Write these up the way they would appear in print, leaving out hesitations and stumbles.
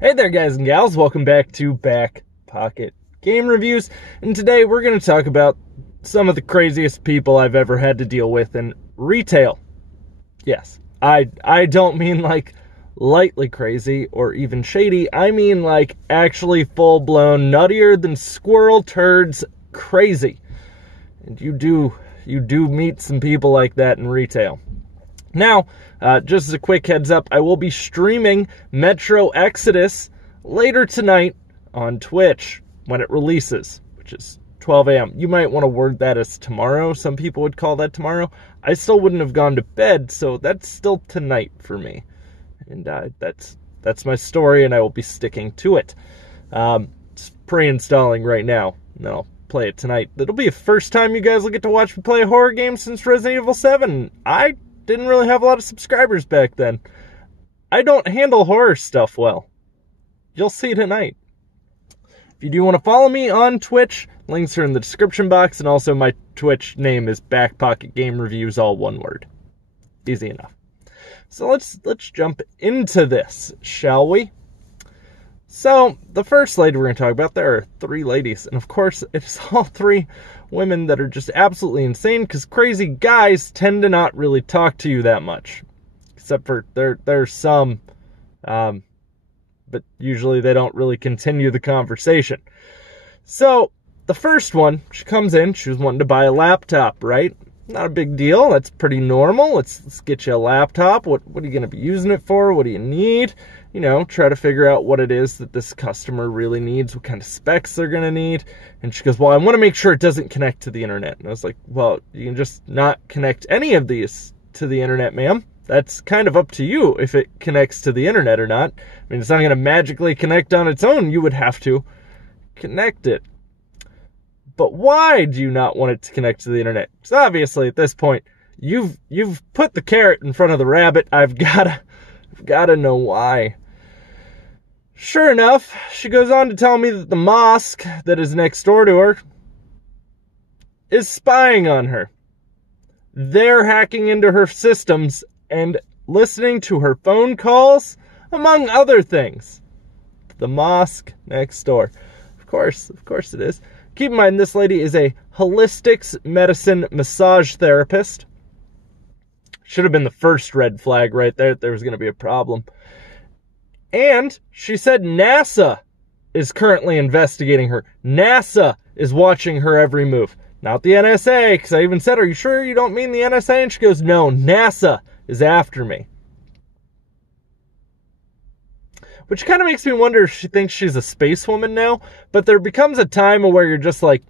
Hey there guys and gals, welcome back to Back Pocket Game Reviews, and today we're going to talk about some of the craziest people I've ever had to deal with in retail. Yes, I don't mean like lightly crazy or even shady, I mean like actually full-blown nuttier than squirrel turds crazy. And you do meet some people like that in retail. Now, just as a quick heads up, I will be streaming Metro Exodus later tonight on Twitch when it releases, which is 12 a.m. You might want to word that as tomorrow. Some people would call that tomorrow. I still wouldn't have gone to bed, so that's still tonight for me. And that's my story, and I will be sticking to it. It's pre-installing right now, and then I'll play it tonight. It'll be the first time you guys will get to watch me play a horror game since Resident Evil 7. I didn't really have a lot of subscribers back then. I don't handle horror stuff well. You'll see tonight. If you do want to follow me on Twitch, links are in the description box, and also my Twitch name is BackPocketGameReviews, all one word. Easy enough. So let's jump into this, shall we? So, the first lady we're going to talk about, there are three ladies, and of course, it's all three women that are just absolutely insane, because crazy guys tend to not really talk to you that much. Except for, there's some, but usually they don't really continue the conversation. So, the first one, she comes in, she was wanting to buy a laptop, right? Not a big deal, that's pretty normal. Let's get you a laptop. What are you going to be using it for? What do you need? You know, try to figure out what it is that this customer really needs, what kind of specs they're going to need. And she goes, well, I want to make sure it doesn't connect to the internet. And I was like, well, you can just not connect any of these to the internet, ma'am. That's kind of up to you if it connects to the internet or not. I mean, it's not going to magically connect on its own. You would have to connect it. But why do you not want it to connect to the internet? Because obviously at this point, you've put the carrot in front of the rabbit. I've gotta know why. Sure enough, she goes on to tell me that the mosque that is next door to her is spying on her. They're hacking into her systems and listening to her phone calls, among other things. The mosque next door. Of course it is. Keep in mind, this lady is a holistics medicine massage therapist. Should have been the first red flag right there. There was going to be a problem. And she said NASA is currently investigating her. NASA is watching her every move. Not the NSA, because I even said, are you sure you don't mean the NSA? And she goes, no, NASA is after me. Which kind of makes me wonder if she thinks she's a space woman now. But there becomes a time where you're just like,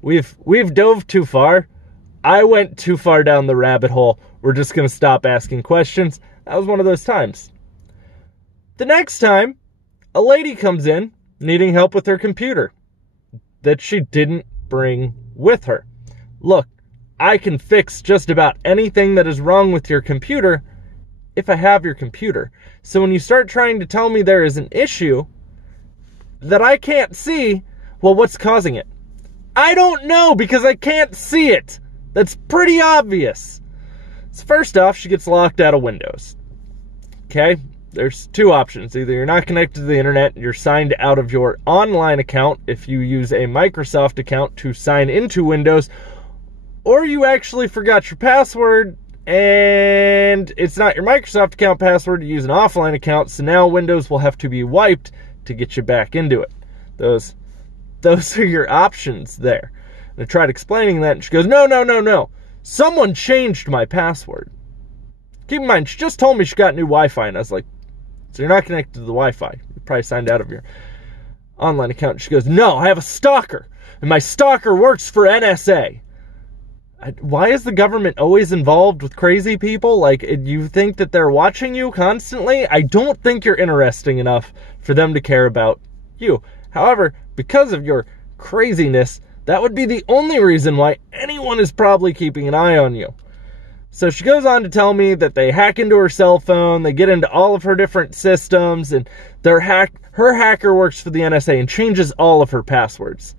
we've dove too far. I went too far down the rabbit hole. We're just going to stop asking questions. That was one of those times. The next time, a lady comes in needing help with her computer that she didn't bring with her. Look, I can fix just about anything that is wrong with your computer if I have your computer. So when you start trying to tell me there is an issue that I can't see, well, what's causing it? I don't know because I can't see it. That's pretty obvious. So first off, she gets locked out of Windows. Okay? There's two options. Either you're not connected to the internet, you're signed out of your online account if you use a Microsoft account to sign into Windows, or you actually forgot your password and it's not your Microsoft account password, you use an offline account, so now Windows will have to be wiped to get you back into it. Those are your options there. And I tried explaining that, and she goes, no. Someone changed my password. Keep in mind, she just told me she got new Wi-Fi, and I was like, so you're not connected to the Wi-Fi. You probably signed out of your online account. And she goes, no, I have a stalker, and my stalker works for NSA. Why is the government always involved with crazy people? Like, you think that they're watching you constantly? I don't think you're interesting enough for them to care about you. However, because of your craziness, that would be the only reason why anyone is probably keeping an eye on you. So she goes on to tell me that they hack into her cell phone, they get into all of her different systems, and her hacker works for the NSA and changes all of her passwords.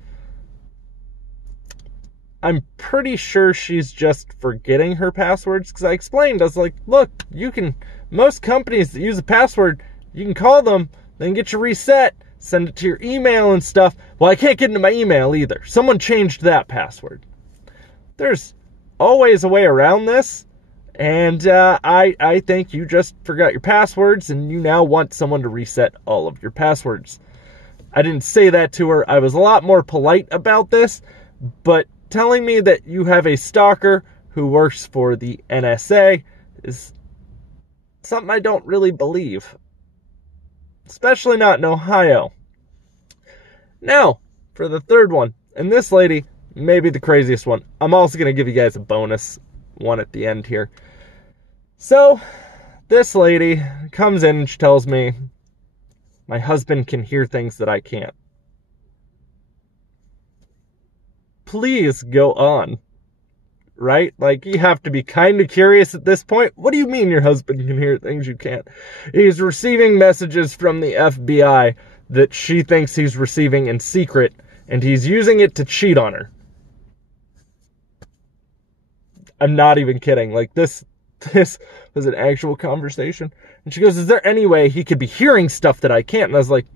I'm pretty sure she's just forgetting her passwords, because I explained, I was like, look, most companies that use a password, you can call them, then get your reset, send it to your email and stuff. Well, I can't get into my email either. Someone changed that password. There's always a way around this, and I think you just forgot your passwords and you now want someone to reset all of your passwords. I didn't say that to her. I was a lot more polite about this, but telling me that you have a stalker who works for the NSA is something I don't really believe, especially not in Ohio. Now, for the third one, and this lady may be the craziest one. I'm also going to give you guys a bonus one at the end here. So, this lady comes in and she tells me, my husband can hear things that I can't. Please go on. Right? Like, you have to be kind of curious at this point. What do you mean your husband can hear things you can't? He's receiving messages from the FBI that she thinks he's receiving in secret, and he's using it to cheat on her. I'm not even kidding. Like, this was an actual conversation. And she goes, is there any way he could be hearing stuff that I can't? And I was like,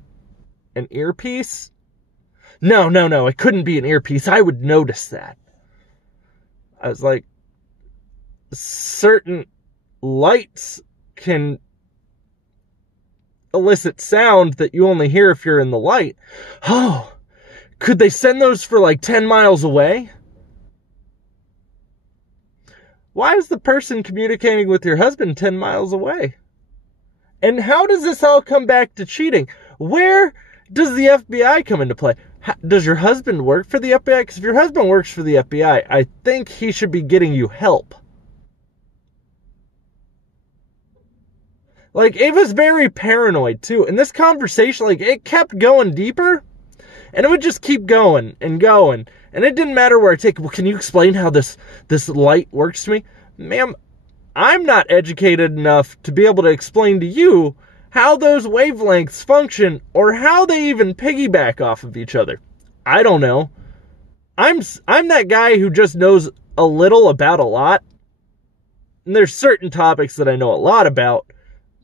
an earpiece? No, it couldn't be an earpiece. I would notice that. I was like, certain lights can elicit sound that you only hear if you're in the light. Oh, could they send those for like 10 miles away? Why is the person communicating with your husband 10 miles away? And how does this all come back to cheating? Where does the FBI come into play? Does your husband work for the FBI? Because if your husband works for the FBI, I think he should be getting you help. Like, it was very paranoid, too. And this conversation, like, it kept going deeper. And it would just keep going and going. And it didn't matter where I take it. Well, can you explain how this light works to me? Ma'am, I'm not educated enough to be able to explain to you how those wavelengths function or how they even piggyback off of each other. I don't know. I'm that guy who just knows a little about a lot. And there's certain topics that I know a lot about,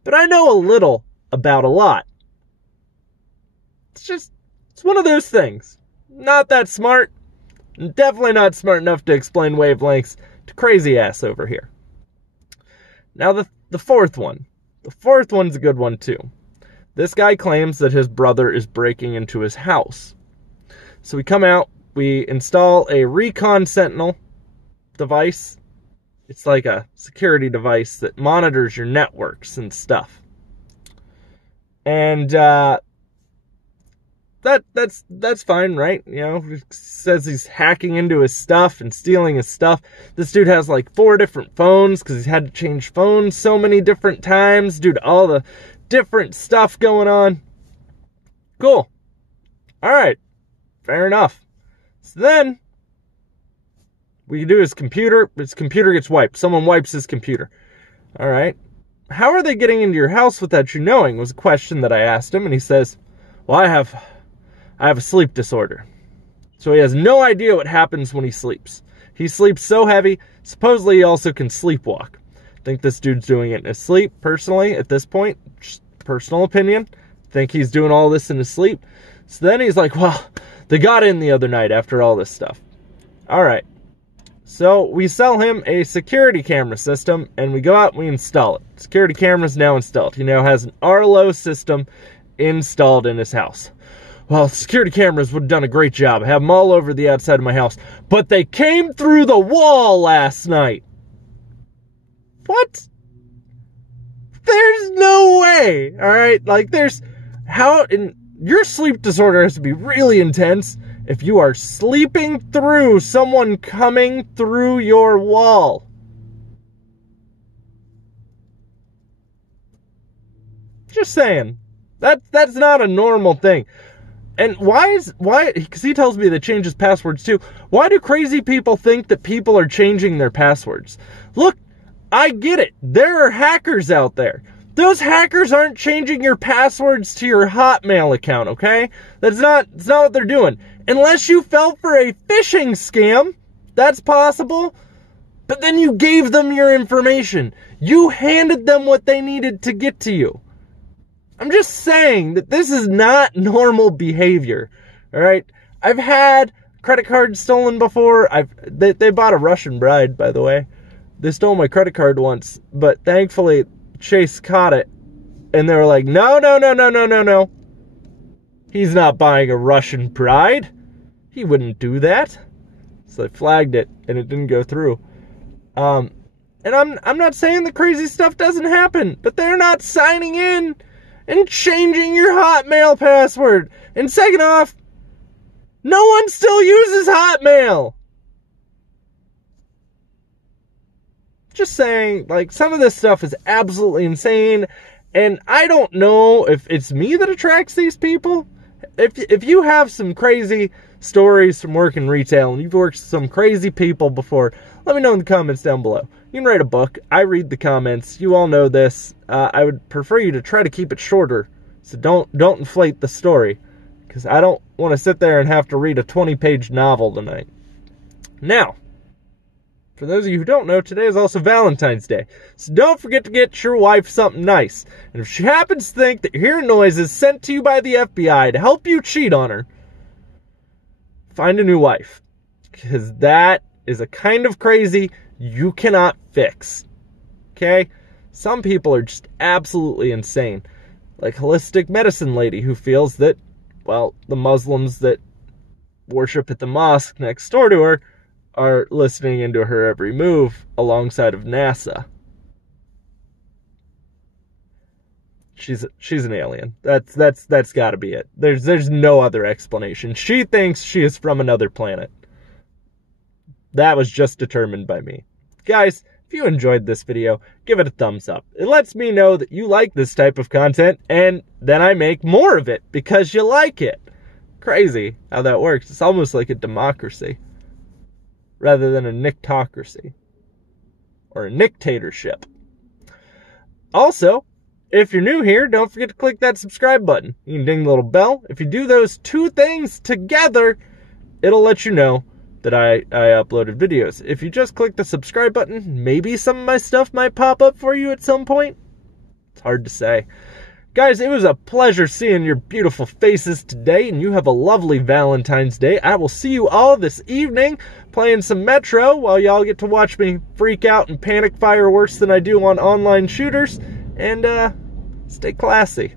but I know a little about a lot. It's one of those things. Not that smart. Definitely not smart enough to explain wavelengths to crazy ass over here. Now the fourth one. The fourth one's a good one too. This guy claims that his brother is breaking into his house. So we come out, we install a Recon Sentinel device. It's like a security device that monitors your networks and stuff. And that's fine, right? You know, it says he's hacking into his stuff and stealing his stuff. This dude has like 4 different phones because he's had to change phones so many different times due to all the different stuff going on. Cool. All right. Fair enough. So then we do his computer gets wiped. Someone wipes his computer. All right. How are they getting into your house without you knowing? Was a question that I asked him, and he says, well, I have a sleep disorder. So he has no idea what happens when he sleeps. He sleeps so heavy, supposedly he also can sleepwalk. I think this dude's doing it in his sleep, personally, at this point. Just personal opinion. I think he's doing all this in his sleep. So then he's like, well, they got in the other night after all this stuff. All right. So we sell him a security camera system, and we go out and we install it. Security camera's now installed. He now has an Arlo system installed in his house. Well, security cameras would have done a great job. I have them all over the outside of my house. But they came through the wall last night. What? There's no way. All right? Like, your sleep disorder has to be really intense if you are sleeping through someone coming through your wall. Just saying. That's not a normal thing. And why, because he tells me they change his passwords too. Why do crazy people think that people are changing their passwords? Look, I get it. There are hackers out there. Those hackers aren't changing your passwords to your Hotmail account, okay? That's not what they're doing. Unless you fell for a phishing scam, that's possible. But then you gave them your information. You handed them what they needed to get to you. I'm just saying that this is not normal behavior, all right? I've had credit cards stolen before. They bought a Russian bride, by the way. They stole my credit card once, but thankfully Chase caught it, and they were like, no. He's not buying a Russian bride. He wouldn't do that. So they flagged it, and it didn't go through. And I'm not saying the crazy stuff doesn't happen, but they're not signing in and changing your Hotmail password. And second off, no one still uses Hotmail. Just saying, like, some of this stuff is absolutely insane, and I don't know if it's me that attracts these people. If you have some crazy stories from working retail and you've worked with some crazy people before, let me know in the comments down below. You can write a book. I read the comments. You all know this. I would prefer you to try to keep it shorter, so don't inflate the story, because I don't want to sit there and have to read a 20-page novel tonight. Now, for those of you who don't know, today is also Valentine's Day, so don't forget to get your wife something nice. And if she happens to think that you're hearing noises sent to you by the FBI to help you cheat on her, find a new wife, because that is a kind of crazy you cannot fix. Okay? Some people are just absolutely insane. Like holistic medicine lady who feels that, well, the Muslims that worship at the mosque next door to her are listening into her every move alongside of NASA. She's an alien. That's got to be it. There's no other explanation. She thinks she is from another planet. That was just determined by me. Guys, if you enjoyed this video, give it a thumbs up. It lets me know that you like this type of content, and then I make more of it because you like it. Crazy how that works. It's almost like a democracy rather than a nictocracy or a nictatorship. Also, if you're new here, don't forget to click that subscribe button. You can ding the little bell. If you do those two things together, it'll let you know that I uploaded videos. If you just click the subscribe button, maybe some of my stuff might pop up for you at some point. It's hard to say. Guys, it was a pleasure seeing your beautiful faces today, and you have a lovely Valentine's Day. I will see you all this evening playing some Metro while y'all get to watch me freak out and panic fire worse than I do on online shooters. And stay classy.